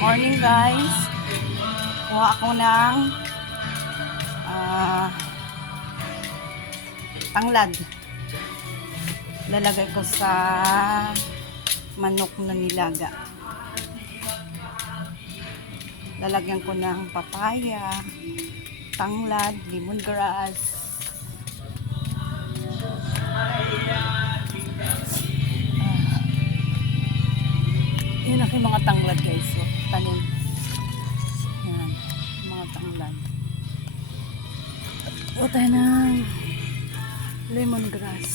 Morning guys. Kuha ako ng tanglad. Lalagay ko sa manok na nilaga. Lalagyan ko ng papaya, tanglad, lemongrass. Yun ang mga tanglad guys. So, tanim. Yan. Mga tanglad. O tayo ng lemongrass.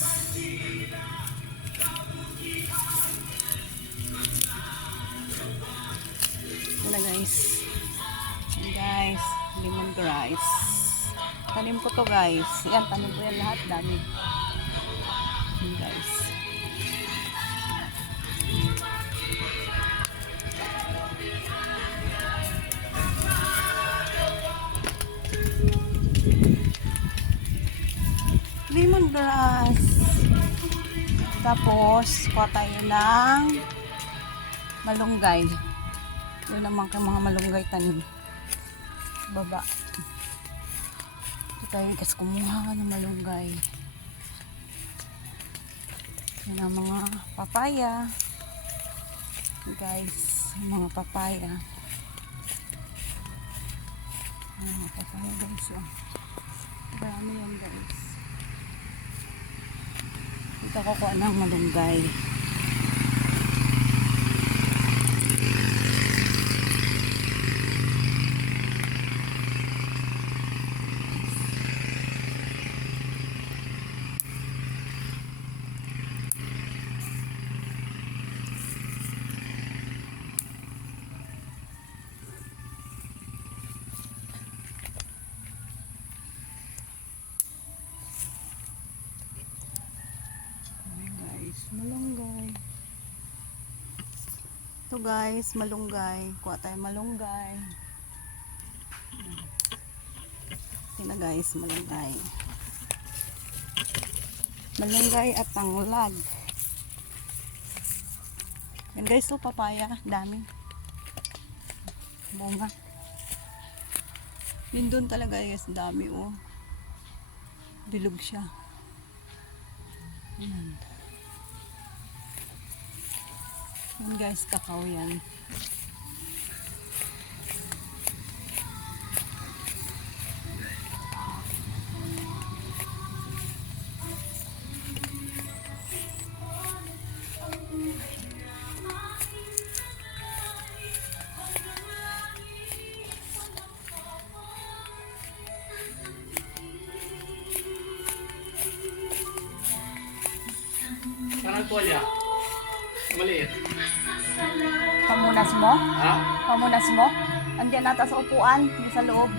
Yan na guys. Yan guys. Lemongrass. Tanim ko to guys. Yan. Tanim ko yan lahat. Dami. Yan guys. Lemongrass. Tapos, kuha tayo ng malunggay. Yun naman kay mga malunggay tanim. Baba. Ito tayo guys, kumuha ng malunggay. Yan ang mga papaya. Guys, mga papaya. Mga papaya guys. Oh. Marami yan guys. Ito ko kuha ng malunggay. Malunggay. Ito guys, malunggay. Kuha tayo malunggay. Ito na guys, malunggay. Malunggay at tanglad. Yan guys, so papaya. Dami. Bunga. Yun doon talaga guys, dami oh. Bilog siya. Yan. Yan guys, kakao yan. Parang tuwalya. Maliit. Pamunas mo? Ha? Pamunas mo? Andiyan nata sa upuan, sa loob.